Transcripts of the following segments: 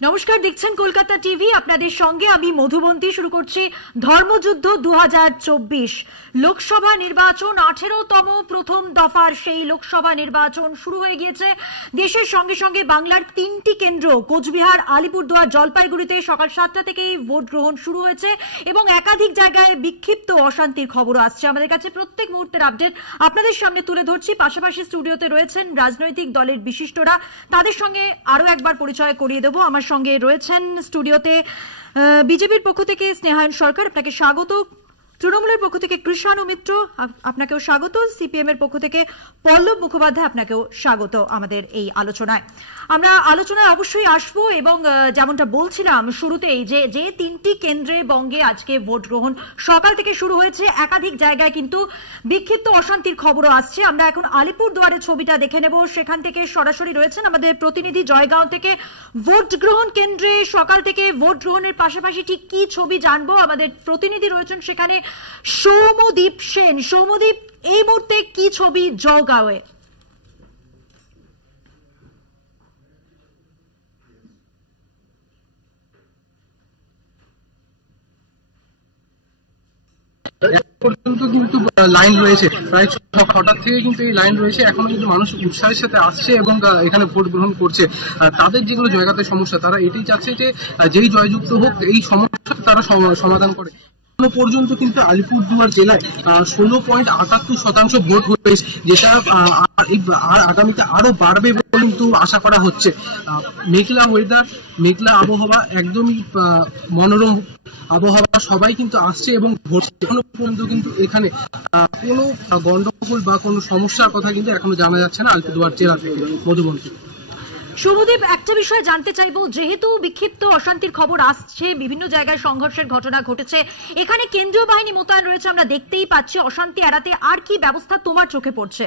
নমস্কার, দেখছেন কলকাতা টিভি। আপনাদের সঙ্গে আমি মধুবন্তী। শুরু করছি ধর্মযুদ্ধ 2024 লোকসভা নির্বাচন। 18তম প্রথম দফার সেই লোকসভা নির্বাচন শুরু হয়ে গিয়েছে। দেশের সঙ্গে সঙ্গে বাংলার 3টি কেন্দ্র কোচবিহার, আলিপুরদুয়ার, জলপাইগুড়িতে সকাল 7টা থেকেই ভোট গ্রহণ শুরু হয়েছে এবং একাধিক জায়গায় বিক্ষিপ্ত অশান্তির খবর আসছে। আমাদের কাছে প্রত্যেক মুহূর্তের আপডেট আপনাদের সামনে তুলে ধরছি। পাশাপাশি স্টুডিওতে রয়েছেন রাজনৈতিক দলের বিশিষ্টরা, তাদের সঙ্গে আরো একবার পরিচয় করিয়ে দেবো। আমার সঙ্গে রয়েছেন স্টুডিওতে বিজেপির পক্ষ থেকে স্নেহায়ন সরকার, আপনাকে স্বাগত। তৃণমূলের পক্ষ থেকে কৃষাণু মিত্র, আপনাকেও স্বাগত। সিপিএম এর পক্ষ থেকে পল্লব মুখোপাধ্যায়, আপনাকেও স্বাগত আমাদের এই আলোচনায়। আমরা আলোচনায় অবশ্যই আসবো এবং যেমনটা বলছিলাম শুরুতেই যে 3টি কেন্দ্রে বঙ্গে আজকে ভোট গ্রহণ সকাল থেকে শুরু হয়েছে, একাধিক জায়গায় কিন্তু বিক্ষিপ্ত অশান্তির খবরও আসছে। আমরা এখন আলিপুরদুয়ারের ছবিটা দেখে নেব। সেখান থেকে সরাসরি রয়েছেন আমাদের প্রতিনিধি জয়গাঁও থেকে। ভোট গ্রহণ কেন্দ্রে সকাল থেকে ভোট গ্রহণের পাশাপাশি ঠিক কি ছবি জানবো, আমাদের প্রতিনিধি রয়েছেন সেখানে সৌম্যদীপ সেন। সৌম্যদীপ, এই মুহূর্তে কি ছবি জয়গাঁওয়ে? পর্যন্ত কিন্তু লাইন রয়েছে, প্রায় 6টা থেকে কিন্তু এই লাইন রয়েছে। এখনো কিন্তু মানুষ উৎসাহের সাথে আসছে এবং এখানে ভোট গ্রহণ করছে। তাদের যেগুলো জায়গাতে সমস্যা, তারা এটাই চাচ্ছে যে যেই জয়যুক্ত হোক এই সমস্যা তারা সমাধান করে। এখনো পর্যন্ত কিন্তু আলিপুরদুয়ার জেলায় 16.78% ভোট হয়েছে, যেটা আর আগামীতে আরো বাড়বে বলে কিন্তু আশা করা হচ্ছে। মেঘলা ওয়েদার, মেঘলা আবহাওয়া, একদমই মনোরম আবহাওয়া, সবাই কিন্তু আসছে এবং ভোট এখনো পর্যন্ত কিন্তু এখানে কোনো গন্ডগোল বা কোনো সমস্যার কথা কিন্তু এখনো জানা যাচ্ছে না আলিপুরদুয়ার জেলা থেকে। মধুবন্তী। শুভদীপ, একটা বিষয় জানতে চাইবো, যেহেতু বিক্ষিপ্ত অশান্তির খবর আসছে, বিভিন্ন জায়গায় সংঘর্ষের ঘটনা ঘটেছে, এখানে কেন্দ্রীয় বাহিনী মোতায়েন রয়েছে, আমরা দেখতেই পাচ্ছি। অশান্তি এড়াতে আর কি ব্যবস্থা তোমার চোখে পড়ছে?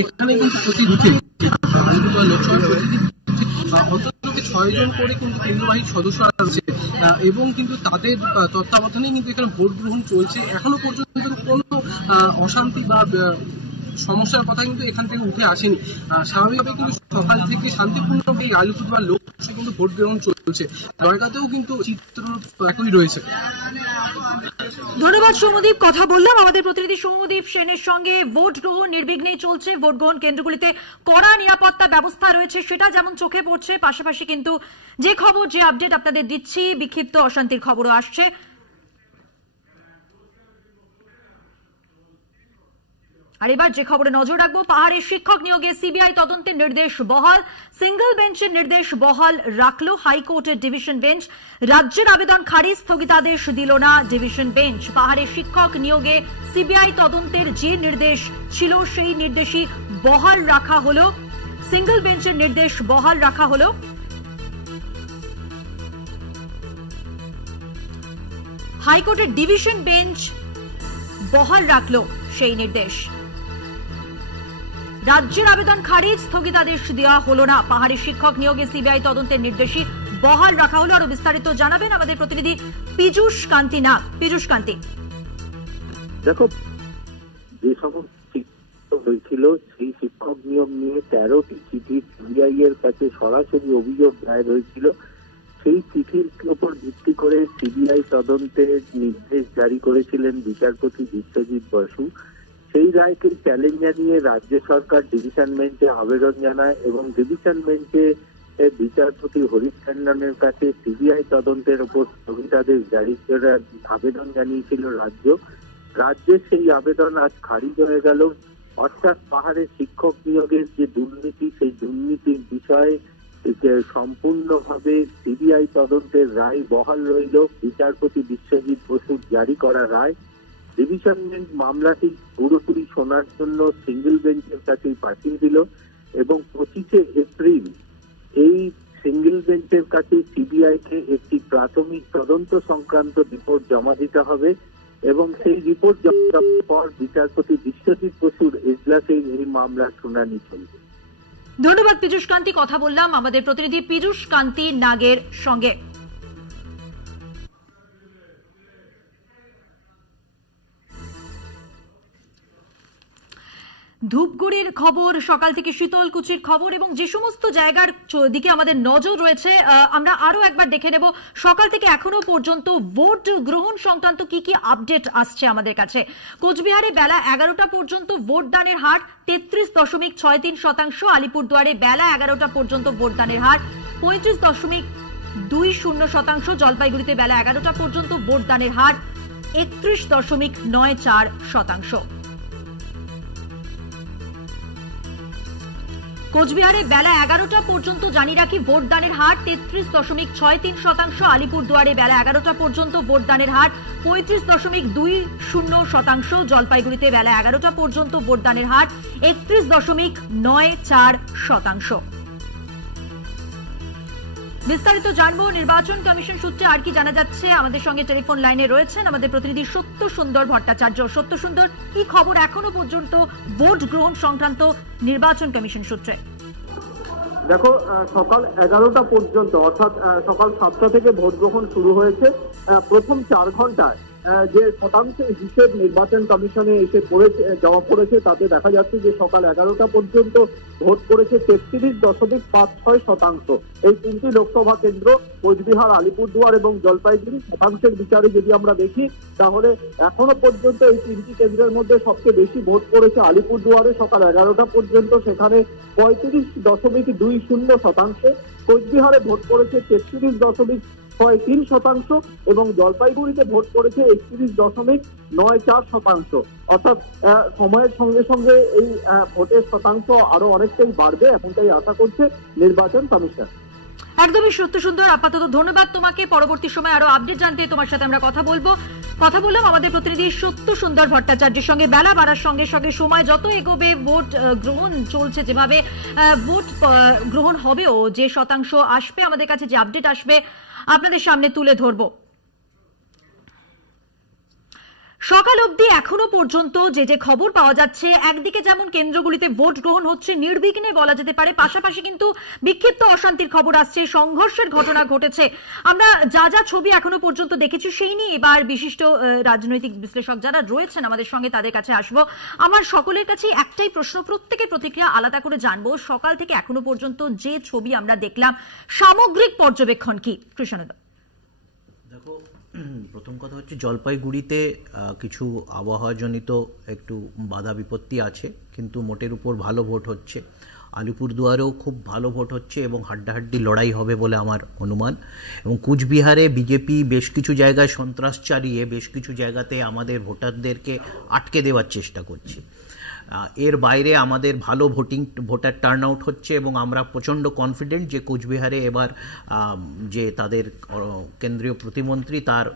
এখানে কিন্তু প্রতি বুথে আলিপুরদুয়ার লোকসভা অন্তত 6 জন করে কিন্তু কেন্দ্রীয় বাহিনীর সদস্যরা আছে এবং কিন্তু তাদের তত্ত্বাবধানে কিন্তু এখানে ভোট গ্রহণ চলছে। এখনো পর্যন্ত কোনো অশান্তি বা সমস্যার কথা কিন্তু এখান থেকে উঠে আসেনি। স্বাভাবিকভাবে কিন্তু সকাল থেকে শান্তিপূর্ণভাবে এই আলিপুরদুয়ার লোকসভা কিন্তু ভোট গ্রহণ চলছে। জয়গাঁতেও কিন্তু চিত্র একই রয়েছে। ধন্যবাদ সৌম্যদীপ। কথা বললাম আমাদের প্রতিনিধি সৌম্যদীপ সেনের সঙ্গে। ভোট গ্রহণ নির্বিঘ্নেই চলছে। ভোট গ্রহণ কেন্দ্রগুলিতে কড়া নিরাপত্তা ব্যবস্থা রয়েছে, সেটা যেমন চোখে পড়ছে, পাশাপাশি কিন্তু যে খবর, যে আপডেট আপনাদের দিচ্ছি, বিক্ষিপ্ত অশান্তির খবরও আসছে। আর এবার যে খবরে নজর রাখবো, পাহাড়ের শিক্ষক নিয়োগে সিবিআই তদন্তের নির্দেশ বহাল। সিঙ্গল বেঞ্চের নির্দেশ বহাল রাখলো হাইকোর্টের ডিভিশন বেঞ্চ। রাজ্যের আবেদন খারিজ, স্থগিতাদেশ দিল না ডিভিশন বেঞ্চ। পাহাড়ের শিক্ষক নিয়োগে সিবিআই তদন্তের যে নির্দেশ ছিল সেই নির্দেশই বহাল রাখা হলো। সিঙ্গল বেঞ্চের নির্দেশ বহাল রাখা হলো। হাইকোর্টের ডিভিশন বেঞ্চ বহাল রাখলো সেই নির্দেশ। রাজ্যের আবেদন খারিজ, স্থগিতাদেশ দেওয়া হলো না। পাহাড়ের শিক্ষক নিয়োগে সিবিআই তদন্তের নির্দেশই বহাল রাখা হলো। আরো বিস্তারিত জানাবেন আমাদের প্রতিনিধি পীযূষ কান্তি। পীযূষ কান্তি, দেখো, যে সমস্ত শিক্ষক হয়েছিল সেই শিক্ষক নিয়োগ নিয়ে 13টি চিঠি সিবিআই এর কাছে সরাসরি অভিযোগ দায়ের হয়েছিল। সেই চিঠির উপর ভিত্তি করে সিবিআই তদন্তের নির্দেশ জারি করেছিলেন বিচারপতি বিশ্বজিৎ বসু। সেই রায়কে চ্যালেঞ্জ জানিয়ে রাজ্য সরকার ডিভিশন বেঞ্চে আবেদন জানায় এবং ডিভিশন বেঞ্চে বিচারপতি হরিশ ট্যান্ডনের কাছে সিবিআই তদন্তের উপর স্থগিতাদেশ জারি করার আবেদন জানিয়েছিল রাজ্যের সেই আবেদন আজ খারিজ হয়ে গেল। অর্থাৎ পাহাড়ের শিক্ষক নিয়োগের যে দুর্নীতি, সেই দুর্নীতির বিষয়ে সম্পূর্ণভাবে সিবিআই তদন্তের রায় বহাল রইল। বিচারপতি বিশ্বজিৎ বসুর জারি করা রায়। ডিভিশন বেঞ্চ মামলাটি পুরোপুরি শোনার জন্য সিঙ্গল বেঞ্চের কাছে পাঠিয়ে দিল এবং 25শে এপ্রিল এই সিঙ্গল বেঞ্চের কাছে সিবিআই কে একটি প্রাথমিক তদন্ত সংক্রান্ত রিপোর্ট জমা দিতে হবে এবং সেই রিপোর্ট জমা দেওয়ার পর বিচারপতি বিশ্বজিৎ বসুর এজলাসে এই মামলার শুনানি চলবে। ধন্যবাদ পীযূষ কান্তি। কথা বললাম আমাদের প্রতিনিধি পীযূষ কান্তি নাগের সঙ্গে। ধূপগুড়ির খবর, সকাল থেকে শীতলকুচির খবর এবং যে সমস্ত জায়গার দিকে আমাদের নজর রয়েছে আমরা আরো একবার দেখে নেব সকাল থেকে এখনো পর্যন্ত ভোট গ্রহণ সংক্রান্ত কি কি আপডেট আসছে আমাদের কাছে। কোচবিহারে বেলা 11টা পর্যন্ত ভোটদানের হার 33.63%, আলিপুরদুয়ারে বেলা 11টা পর্যন্ত ভোটদানের হার 35.20%, জলপাইগুড়িতে বেলা 11টা পর্যন্ত ভোটদানের হার 31.94%। কোচবিহারে বেলা 11টা পর্যন্ত জানিয়ে রাখি ভোটদানের হার 33.63%, আলিপুরদুয়ারে বেলা 11টা পর্যন্ত ভোটদানের হার 35.20%, জলপাইগুড়িতে বেলা 11টা পর্যন্ত ভোটদানের হার 31.94%। বিস্তারিত জানবো নির্বাচন কমিশন সূত্রে আর কি জানা যাচ্ছে। আমাদের সঙ্গে টেলিফোন লাইনে রয়েছেন আমাদের প্রতিনিধি সত্য সুন্দর ভট্টাচার্য। সত্য সুন্দর, কি খবর এখনো পর্যন্ত ভোট গ্রহণ সংক্রান্ত নির্বাচন কমিশন সূত্রে? দেখো, সকাল 11টা পর্যন্ত অর্থাৎ সকাল 7টা থেকে ভোট গ্রহণ শুরু হয়েছে। প্রথম 4 ঘন্টায় যে শতাংশের হিসেব নির্বাচন কমিশনে এসে জমা পড়েছে তাতে দেখা যাচ্ছে যে সকাল 11টা পর্যন্ত ভোট পড়েছে 33.56%। এই 3টি লোকসভা কেন্দ্র কোচবিহার, আলিপুরদুয়ার এবং জলপাইগুড়ি। শতাংশের বিচারে যদি আমরা দেখি তাহলে এখনো পর্যন্ত এই 3টি কেন্দ্রের মধ্যে সবচেয়ে বেশি ভোট পড়েছে আলিপুরদুয়ারে সকাল 11টা পর্যন্ত, সেখানে 35.20%। কোচবিহারে ভোট পড়েছে 33.63% এবং জলপাইগুড়িতে ভোট পড়েছে 31.94%। অর্থাৎ সময়ের সঙ্গে সঙ্গে এই ভোটের শতাংশ আরো অনেকটাই বাড়বে, এমনটাই আশা করছে নির্বাচন কমিশন। একদমই সত্য সুন্দর, আপাতত ধন্যবাদ তোমাকে। পরবর্তী সময় আরো আপডেট জানতে তোমার সাথে আমরা কথা বললাম আমাদের প্রতিনিধি সত্য সুন্দর ভট্টাচার্যের সঙ্গে। বেলা বাড়ার সঙ্গে সঙ্গে সময় যত এগোবে ভোট গ্রহণ চলছে, যেভাবে ভোট গ্রহণ হবেও যে শতাংশ আসবে আমাদের কাছে, যে আপডেট আসবে আপনাদের সামনে তুলে ধরবো। সকাল অবধি এখনো পর্যন্ত যে খবর পাওয়া যাচ্ছে, একদিকে যেমন কেন্দ্রগুলিতে ভোট গ্রহণ হচ্ছে নির্বিঘ্নে বলা যেতে পারে, পাশাপাশি কিন্তু বিক্ষিপ্ত অশান্তির খবর আসছে, সংঘর্ষের ঘটনা ঘটেছে। আমরা যা ছবি এখনো পর্যন্ত দেখেছি সেই নিয়ে এবার বিশিষ্ট রাজনৈতিক বিশ্লেষক যারা রয়েছেন আমাদের সঙ্গে তাদের কাছে আসবো। আমার সকলের কাছে একটাই প্রশ্ন, প্রত্যেকের প্রতিক্রিয়া আলাদা করে জানবো। সকাল থেকে এখনো পর্যন্ত যে ছবি আমরা দেখলাম, সামগ্রিক পর্যবেক্ষণ কি কৃষ্ণদা? দেখো, প্রথম কথা হচ্ছে জলপাইগুড়িতে কিছু আবহাওয়াজনিত একটু বাধা বিপত্তি আছে, কিন্তু মোটের উপর ভালো ভোট হচ্ছে। আলিপুরদুয়ারেও খুব ভালো ভোট হচ্ছে এবং হাড্ডাহাড্ডি লড়াই হবে বলে আমার অনুমান। এবং কুচবিহারে বিজেপি বেশ কিছু জায়গায় সন্ত্রাস চালিয়ে বেশ কিছু জায়গাতে আমাদের ভোটারদেরকে আটকে দেওয়ার চেষ্টা করছে। এর বাইরে আমাদের ভালো ভোটার টার্ন আউট হচ্ছে এবং আমরা প্রচণ্ড কনফিডেন্ট যে কোচবিহারে এবার যে তাদের কেন্দ্রীয় প্রতিমন্ত্রী তার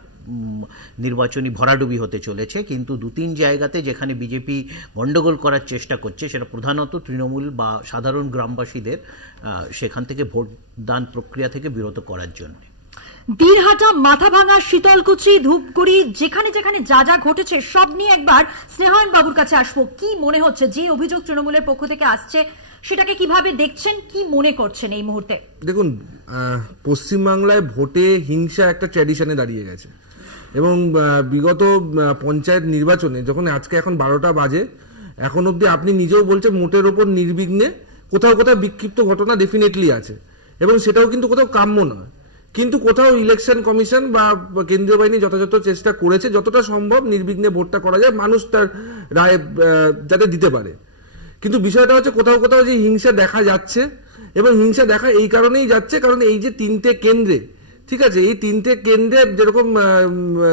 নির্বাচনী ভরাডুবি হতে চলেছে। কিন্তু 2-3 জায়গাতে যেখানে বিজেপি গন্ডগোল করার চেষ্টা করছে, সেটা প্রধানত তৃণমূল বা সাধারণ গ্রামবাসীদের সেখান থেকে ভোটদান প্রক্রিয়া থেকে বিরত করার জন্য। দিনহাটা, মাথাভাঙা, শীতলকুচি, ধূপগুড়ি, যেখানে যেখানে যা ঘটেছে সব নিয়ে একবার স্নেহায়ন বাবুর কাছে আসবো। কি মনে হচ্ছে, যে অভিযোগ তৃণমূলের পক্ষ থেকে আসছে সেটাকে কিভাবে দেখছেন, কি মনে করছেন এই মুহূর্তে? দেখুন, পশ্চিমবাংলায় ভোটে হিংসা একটা ট্র্যাডিশনে দাঁড়িয়ে গেছে এবং বিগত পঞ্চায়েত নির্বাচনে যখন আজকে এখন 12টা বাজে, এখন অব্দি আপনি নিজেও বলছেন মোটের ওপর নির্বিঘ্নে কোথাও কোথাও বিক্ষিপ্ত ঘটনা ডেফিনেটলি আছে এবং সেটাও কিন্তু কোথাও কাম্য নয়। কিন্তু কোথাও ইলেকশন কমিশন বা কেন্দ্রীয় বাহিনী যথাযথ চেষ্টা করেছে যতটা সম্ভব নির্বিঘ্নে ভোটটা করা যায়, মানুষ তার রায় যাতে দিতে পারে। কিন্তু বিষয়টা হচ্ছে কোথাও কোথাও যে হিংসা দেখা যাচ্ছে, এবং হিংসা দেখা এই কারণেই যাচ্ছে কারণ এই যে 3টে কেন্দ্রে, ঠিক আছে, এই 3টে কেন্দ্রে যেরকম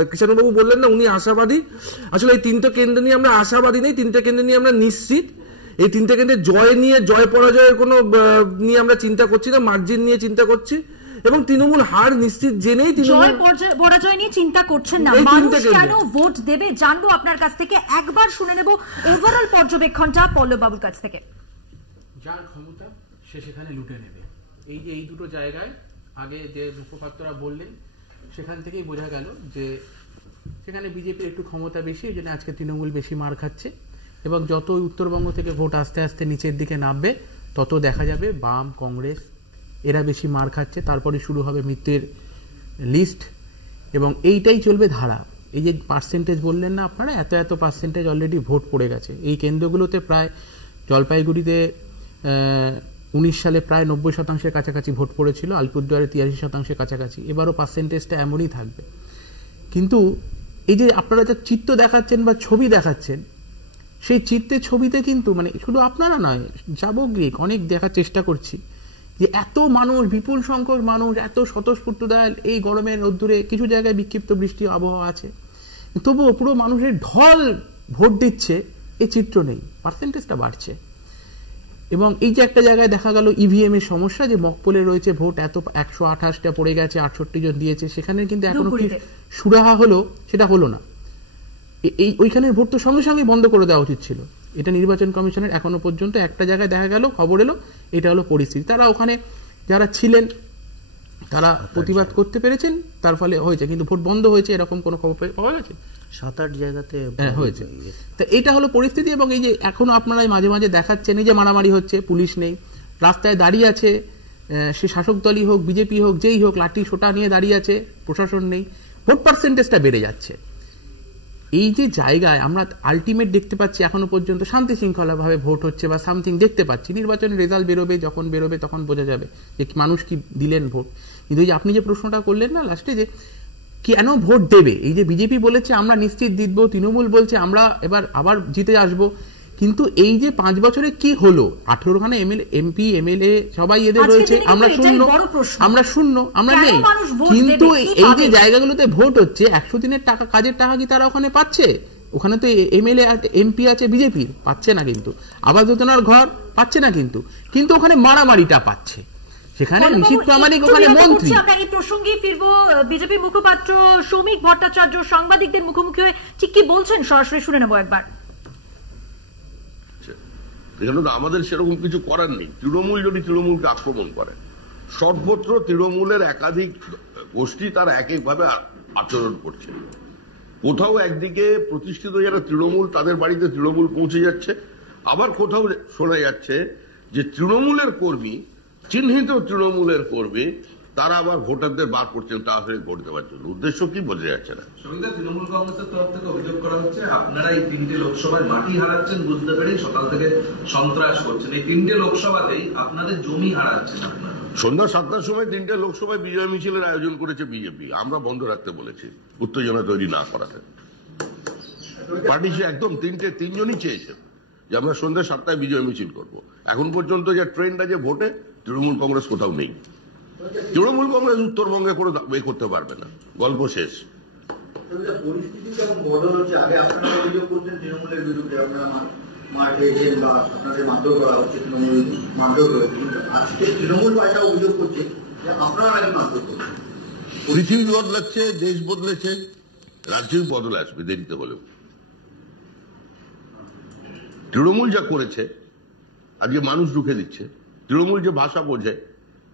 কৃষ্ণবাবু বললেন না উনি আশাবাদী, আসলে এই 3টে কেন্দ্র নিয়ে আমরা আশাবাদী নেই, 3টে কেন্দ্র নিয়ে আমরা নিশ্চিত। এই 3টে কেন্দ্রে জয় পরাজয়ের কোনো নিয়ে আমরা চিন্তা করছি না, মার্জিন নিয়ে চিন্তা করছি এবং তৃণমূল হার নিশ্চিত জেনেই পরাজয় নিয়ে চিন্তা করছেন না। মানুষ কেন ভোট দেবে জানবো আপনার কাছ থেকে, একবার শুনে নেব ওভারঅল পর্যবেক্ষণটা পল্লব বাবুর কাছ থেকে। যার ক্ষমতা সে সেখানে লুটে নেবে, এই দুটো জায়গায় আগে যে মুখপাত্ররা বললেন সেখান থেকেই বোঝা গেল যে সেখানে বিজেপির একটু ক্ষমতা বেশি, এই জন্য আজকে তৃণমূল বেশি মার খাচ্ছে। এবং যত উত্তরবঙ্গ থেকে ভোট আস্তে আস্তে নিচের দিকে নামবে তত দেখা যাবে বাম, কংগ্রেস এরা বেশি মার খাচ্ছে। তারপরে শুরু হবে মিত্রের লিস্ট এবং এইটাই চলবে ধারা। এই যে পার্সেন্টেজ বললেন না আপনারা, এত পার্সেন্টেজ অলরেডি ভোট পড়ে গেছে। এই কেন্দ্রগুলোতে প্রায় জলপাইগুড়িতে 19 সালে প্রায় 90% কাছাকাছি ভোট পড়েছিল, আলিপুরদুয়ারে 83% কাছাকাছি। এবারও পার্সেন্টেজটা এমনই থাকবে। কিন্তু এই যে আপনারা যে চিত্র দেখাচ্ছেন বা ছবি দেখাচ্ছেন, সেই চিত্রের ছবিতে কিন্তু মানে শুধু আপনারা নয়, যাবগ্রিক অনেক দেখার চেষ্টা করছি যে এত মানুষ, বিপুল সংখ্যক মানুষ, এত স্বতঃস্ফূর্ততায় এই গরমের রোদ্দুরে, কিছু জায়গায় বিক্ষিপ্ত বৃষ্টি আবহাওয়া আছে, তবুও পুরো মানুষের ঢল ভোট দিচ্ছে, এই চিত্র নেই। পার্সেন্টেজটা বাড়ছে। এবং এই যে একটা জায়গায় দেখা গেল ইভিএম এর সমস্যা, যে মকপোলে রয়েছে ভোট এত 128টা পড়ে গেছে, 68 জন দিয়েছে, সেখানে কিন্তু এখনো কি সুরাহা হলো সেটা হলো না। এই ওইখানের ভোট তো সঙ্গে সঙ্গে বন্ধ করে দেওয়া উচিত ছিল। এটা নির্বাচন কমিশনের এখনো পর্যন্ত একটা জায়গায় দেখা গেল, খবর এলো, এটা হলো পরিস্থিতি। তারা ওখানে যারা ছিলেন তারা প্রতিবাদ করতে পেরেছেন, তার ফলে হয়েছে, কিন্তু ভোট বন্ধ হয়েছে এরকম কোনো খবর পাওয়া গেছে? 7-8 জায়গাতে হয়েছে। তো এটা হলো পরিস্থিতি। এবং এই যে এখনো আপনারা মাঝে মাঝে দেখাচ্ছেন এই যে মারামারি হচ্ছে, পুলিশ নেই, রাস্তায় দাঁড়িয়ে আছে, সে শাসক দলই হোক, বিজেপি হোক, যেই হোক, লাঠি সোটা নিয়ে দাঁড়িয়ে আছে, প্রশাসন নেই, ভোট পার্সেন্টেজটা বেড়ে যাচ্ছে। এই যে জায়গায় আমরা আলটিমেট দেখতে পাচ্ছি এখনো পর্যন্ত শান্তি শৃঙ্খলা ভাবে ভোট হচ্ছে বা সামথিং দেখতে পাচ্ছি, নির্বাচনের রেজাল্ট বেরোবে, যখন বেরোবে তখন বোঝা যাবে যে মানুষ কি দিলেন ভোট। কিন্তু এই যে আপনি যে প্রশ্নটা করলেন না লাস্টে, যে কেন ভোট দেবে, এই যে বিজেপি বলেছে আমরা নিশ্চিত জিতবো, তৃণমূল বলছে আমরা এবার আবার জিতে আসবো, কিন্তু এই যে 5 বছরে কি হলো, 18খানা এমপি এমএলএ সবাই এদের রয়েছে, আমরা শূন্য, আমরা নেই। কিন্তু এই যে জায়গাগুলোতে ভোট হচ্ছে, 100 দিনের টাকা, কাজের টাকা কি তারা ওখানে পাচ্ছে? ওখানে তো এমএলএ এমপি আছে বিজেপির, পাচ্ছে না। কিন্তু আবাস যোজনার ঘর পাচ্ছে না, কিন্তু ওখানে মারামারিটা পাচ্ছে, সেখানে নিশীথ প্রামাণিক ওখানে মন্ত্রী। আমরা এই প্রসঙ্গে ফিরবো। বিজেপি মুখপাত্র সৌমিক ভট্টাচার্য সাংবাদিকদের মুখোমুখি হয়ে ঠিক কি বলছেন সরাসরি শুনে নেবো একবার। এখানে তো আমাদের সেরকম কিছু করার নেই। তৃণমূল যদি তৃণমূলকে আক্রমণ করে, সর্বত্র তৃণমূলের একাধিক গোষ্ঠী তারা এক একভাবে আচরণ করছে। কোথাও একদিকে প্রতিষ্ঠিত যারা তৃণমূল, তাদের বাড়িতে তৃণমূল পৌঁছে যাচ্ছে, আবার কোথাও শোনা যাচ্ছে যে তৃণমূলের কর্মী, চিহ্নিত তৃণমূলের কর্মী, তারা আবার ভোটারদের বার করছেন তাড়াতাড়ি ভোট দেওয়ার জন্য। উদ্দেশ্য কি বোঝা যাচ্ছে না। তৃণমূল কংগ্রেসের তরফ থেকে অভিযোগ করা হচ্ছে আপনারা এই 3টে লোকসভায় মাটি হারাচ্ছেন, বুঝতে পেরেই সকাল থেকে সন্ত্রাস করছেন। এই 3টে লোকসভাতেই আপনাদের জমি হারাচ্ছেন আপনারা। সন্ধ্যা 7টার সময় 3টে লোকসভায় বিজয় মিছিলের আয়োজন করেছে বিজেপি, আমরা বন্ধ রাখতে বলেছি, উত্তেজনা তৈরি না করাতে। পার্টি একদম 3জনই চেয়েছেন যে আমরা সন্ধ্যা 7টায় বিজয় মিছিল করব। এখন পর্যন্ত যে ট্রেন্ড আছে ভোটে, তৃণমূল কংগ্রেস কোথাও নেই। তৃণমূল কংগ্রেস উত্তরবঙ্গে করে করতে পারবে না, গল্প শেষ। পরিস্থিতি যেমন বদল হচ্ছে, আগে আপনারা অভিযোগ করছেন তৃণমূলের বিরুদ্ধে, আপনারা মার খেয়েছেন বা আপনাদের মারধর করা হচ্ছে, তৃণমূল মারধর করেছে, কিন্তু আজকে তৃণমূল পাল্টা অভিযোগ করছে যে আপনারা নাকি মারধর করছেন। পৃথিবী বদলাচ্ছে, দেশ বদলেছে, রাজ্যেও বদল আসবে দেরিতে হলেও। তৃণমূল যা করেছে, আজকে মানুষ রুখে দিচ্ছে। তৃণমূল যে ভাষা বোঝে,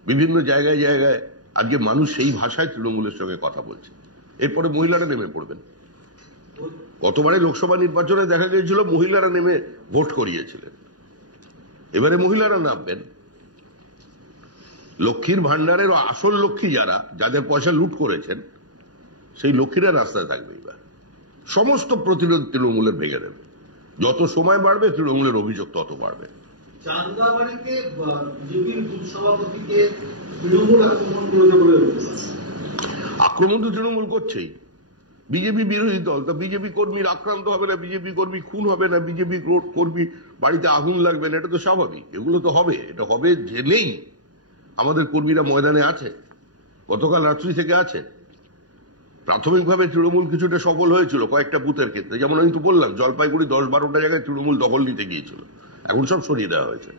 বিভিন্ন জায়গায় জায়গায় আজকে মানুষ সেই ভাষায় তৃণমূলের সঙ্গে কথা বলছে। এরপরে মহিলারা নেমে পড়বেন। গতবারে লোকসভা নির্বাচনে দেখা গিয়েছিল মহিলারা নেমে ভোট করিয়েছিলেন, এবারে মহিলারা নামবেন। লক্ষ্মীর ভান্ডারের আসল লক্ষ্মী যারা, যাদের পয়সা লুট করেছেন, সেই লক্ষ্মীরা রাস্তায় থাকবে। এবার সমস্ত প্রতিরোধ তৃণমূলের ভেঙে দেবে। যত সময় বাড়বে তৃণমূলের অভিযোগ তত বাড়বে। চান্দাবাড়িতে বিজেপির বুথ সভাপতিকে তৃণমূল আক্রমণ করেছে বলে আক্রমণ তো তৃণমূল করছেই। বিজেপি বিরোধী দল, তা বিজেপি কর্মীর আক্রান্ত হবে না, বিজেপি কর্মী খুন হবে না, বিজেপি কর্মী বাড়িতে আগুন লাগবে না, এটা তো স্বাভাবিক। এগুলো তো হবে, এটা হবে জেনেই আমাদের কর্মীরা ময়দানে আছে, গতকাল রাত্রি থেকে আছে। প্রাথমিকভাবে তৃণমূল কিছুটা সফল হয়েছিল কয়েকটা বুথের ক্ষেত্রে, যেমন আমি তো বললাম জলপাইগুড়ি 10-12টা জায়গায় তৃণমূল দখল নিতে গিয়েছিল, এখন সব সরিয়ে দেওয়া হয়েছে।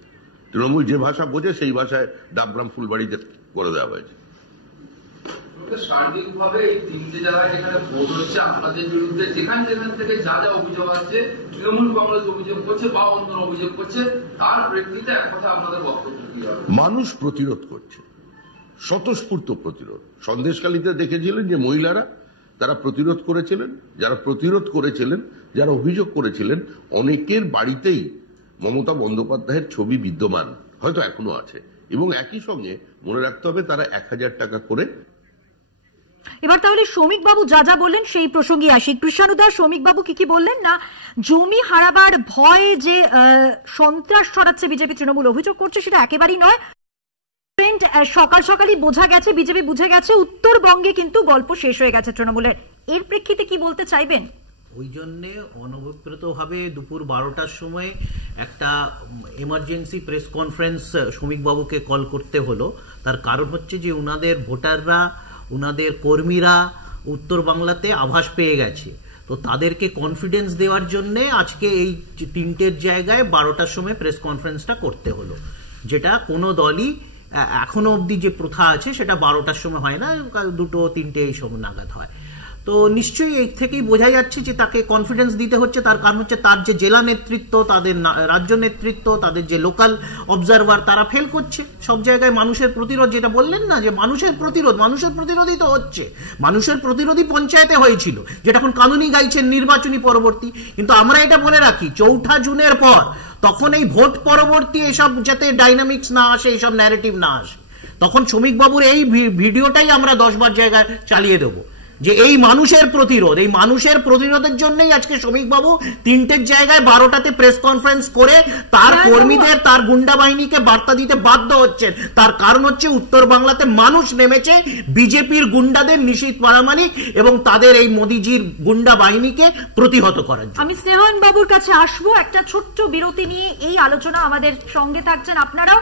তৃণমূল যে ভাষা বোঝে সেই ভাষায় ডাবগ্রাম ফুলবাড়িতে করে দেওয়া হয়েছে। সার্বিকভাবে এই 3টে জায়গায় যেখানে ভোট হচ্ছে আপনাদের বিরুদ্ধে, যেখান থেকে যা যা অভিযোগ আছে, তৃণমূল কংগ্রেস অভিযোগ করছে বা অন্য অভিযোগ করছে, তার প্রেক্ষিতে এক কথা আপনাদের বক্তব্য কি হবে? মানুষ প্রতিরোধ করছে, স্বতঃস্ফূর্ত প্রতিরোধ। সন্দেশখালীতে দেখেছিলেন যে মহিলারা তারা প্রতিরোধ করেছিলেন, যারা প্রতিরোধ করেছিলেন, যারা অভিযোগ করেছিলেন, অনেকের বাড়িতেই মমতা বন্দ্যোপাধ্যায়ের ছবি বিদ্যমান, হয়তো এখনো আছে। এবং একই সঙ্গে মনে রাখতে হবে তারা 1000 টাকা করে এবার তাহলে শ্রমিক বাবু যা যা বললেন সেই প্রসঙ্গে আসি। কৃষ্ণানুদা, শ্রমিক বাবু কি বললেন না জমি হারাবার ভয়ে যে সন্ত্রাস ছড়াচ্ছে বিজেপি তৃণমূল অভিযোগ করছে সেটা একেবারেই নয়। সকাল সকালই বোঝা গেছে, বিজেপি বুঝে গেছে উত্তরবঙ্গে কিন্তু গল্প শেষ হয়ে গেছে তৃণমূলের। এর প্রেক্ষিতে কি বলতে চাইবেন? ওই জন্য অনভিপ্রেতভাবে দুপুর 12টার সময় একটা এমার্জেন্সি প্রেস কনফারেন্স শ্রমিকবাবুকে কল করতে হলো। তার কারণ হচ্ছে যে উনাদের ভোটাররা, উনাদের কর্মীরা উত্তর বাংলাতে আভাস পেয়ে গেছে, তো তাদেরকে কনফিডেন্স দেওয়ার জন্য আজকে এই 3টের জায়গায় 12টার সময় প্রেস কনফারেন্সটা করতে হলো, যেটা কোনো দলই এখনো অবধি যে প্রথা আছে সেটা 12টার সময় হয় না, 2টো 3টে এই সময় নাগাদ হয়। তো নিশ্চয়ই এই থেকেই বোঝা যাচ্ছে যে তাকে কনফিডেন্স দিতে হচ্ছে। তার কারণ হচ্ছে তার যে জেলা নেতৃত্ব, তাদের রাজ্য নেতৃত্ব, তাদের যে লোকাল অবজারভার, তারা ফেল করছে সব জায়গায়। মানুষের প্রতিরোধ, যেটা বললেন না যে মানুষের প্রতিরোধই তো হচ্ছে। মানুষের প্রতিরোধই পঞ্চায়েতে হয়েছিল, যেটা এখন কানুনি গাইছেন নির্বাচনী পরবর্তী। কিন্তু আমরা এটা বলে রাখি, 4 জুনের পর তখন এই ভোট পরবর্তী এসব যাতে ডাইনামিক্স না আসে, এইসব ন্যারেটিভ না আসে, তখন শ্রমিকবাবুর এই ভিডিওটাই আমরা 10বার জায়গায় চালিয়ে দেবো যে এই মানুষের প্রতিরোধের জন্যই আজকে শ্রমিকবাবু 3টের জায়গায় 12টাতে প্রেস কনফারেন্স করে তার কর্মীদের, তার গুন্ডা বাহিনীকে বার্তা দিতে বাধ্য হচ্ছেন। তার কারণ হচ্ছে উত্তর বাংলাতে মানুষ নেমেছে বিজেপির গুন্ডাদের, নিশীথ প্রামাণিক এবং তাদের এই মোদিজির গুন্ডা বাহিনীকে প্রতিহত করার জন্য। আমি স্নেহান বাবুর কাছে আসবো একটা ছোট্ট বিরতি নিয়ে। এই আলোচনা আমাদের সঙ্গে থাকছেন আপনারাও।